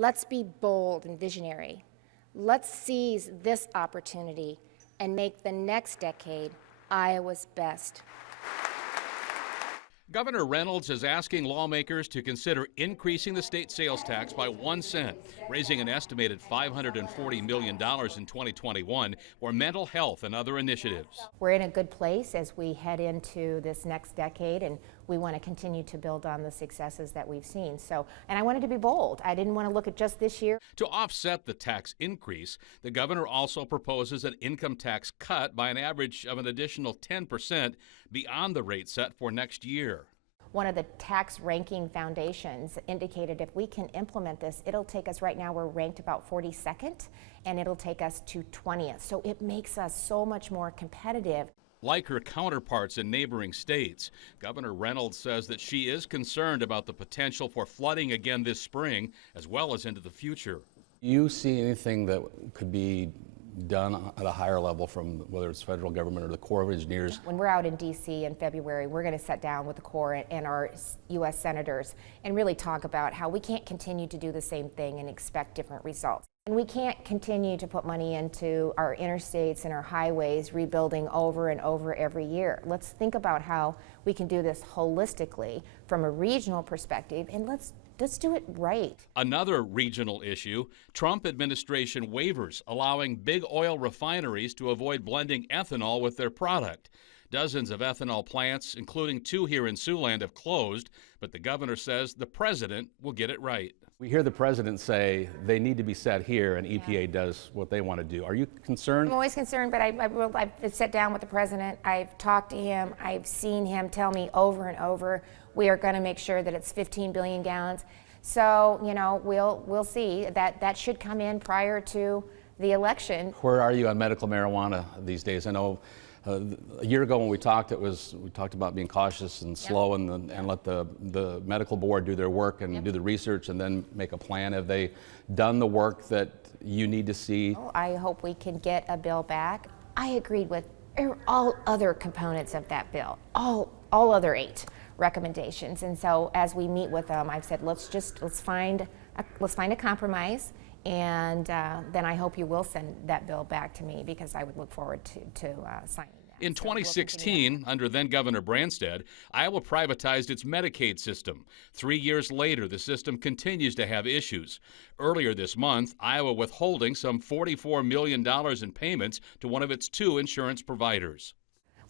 Let's be bold and visionary. Let's seize this opportunity and make the next decade Iowa's best. Governor Reynolds is asking lawmakers to consider increasing the state sales tax by 1 cent, raising an estimated $540 million in 2021 for mental health and other initiatives. We're in a good place as we head into this next decade, and we want to continue to build on the successes that we've seen. And I wanted to be bold. I didn't want to look at just this year. To offset the tax increase, the governor also proposes an income tax cut by an average of an additional 10% beyond the rate set for next year. One of the tax ranking foundations indicated if we can implement this, it'll take us, right now we're ranked about 42nd, and it'll take us to 20th. So it makes us so much more competitive. Like her counterparts in neighboring states, Governor Reynolds says that she is concerned about the potential for flooding again this spring, as well as into the future. You see anything that could be done at a higher level from whether it's federal government or the Corps of Engineers? When we're out in D.C. in February, we're going to sit down with the Corps and our U.S. senators and really talk about how we can't continue to do the same thing and expect different results. And we can't continue to put money into our interstates and our highways, rebuilding over and over every year. Let's think about how we can do this holistically from a regional perspective, and let's do it right. Another regional issue, Trump administration waivers allowing big oil refineries to avoid blending ethanol with their product. Dozens of ethanol plants, including 2 here in Siouxland, have closed, but the governor says the president will get it right. We hear the president say they need to be set here, and EPA does what they want to do. Are you concerned? I'm always concerned, but I've sat down with the president. I've talked to him. I've seen him tell me over and over, we are going to make sure that it's 15 billion gallons. So, you know, we'll see. That should come in prior to the election. Where are you on medical marijuana these days? I know a year ago when we talked, we talked about being cautious and slow, and let the medical board do their work and do the research and then make a plan. Have they done the work that you need to see? I hope we can get a bill back. I agreed with all other components of that bill, all other 8 recommendations. And so as we meet with them, I've said let's find a compromise. And then I hope you will send that bill back to me, because I would look forward to signing that. In 2016, under then-Governor Branstad, Iowa privatized its Medicaid system. 3 years later, the system continues to have issues. Earlier this month, Iowa withholding some $44 million in payments to one of its 2 insurance providers.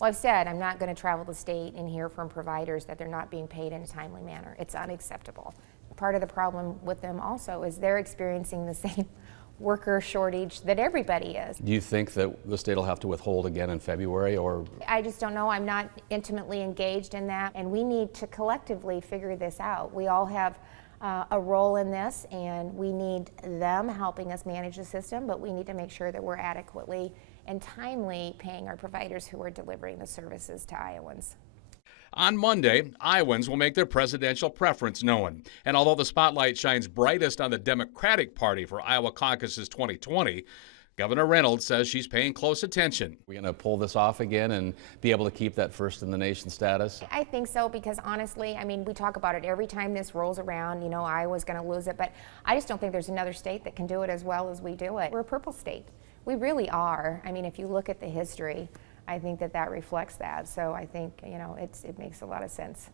Well, I've said I'm not going to travel the state and hear from providers that they're not being paid in a timely manner. It's unacceptable. Part of the problem with them also is they're experiencing the same worker shortage that everybody is. Do you think that the state will have to withhold again in February, or? I just don't know. I'm not intimately engaged in that, and we need to collectively figure this out. We all have a role in this, and we need them helping us manage the system, but we need to make sure that we're adequately and timely paying our providers who are delivering the services to Iowans. On Monday, Iowans will make their presidential preference known. And although the spotlight shines brightest on the Democratic Party for Iowa caucuses 2020, Governor Reynolds says she's paying close attention. We're going to pull this off again and be able to keep that first in the nation status? I think so, because honestly, I mean, we talk about it every time this rolls around, you know, Iowa's going to lose it, but I just don't think there's another state that can do it as well as we do it. We're a purple state. We really are. I mean, if you look at the history, I think that reflects that. So I think, you know, it makes a lot of sense.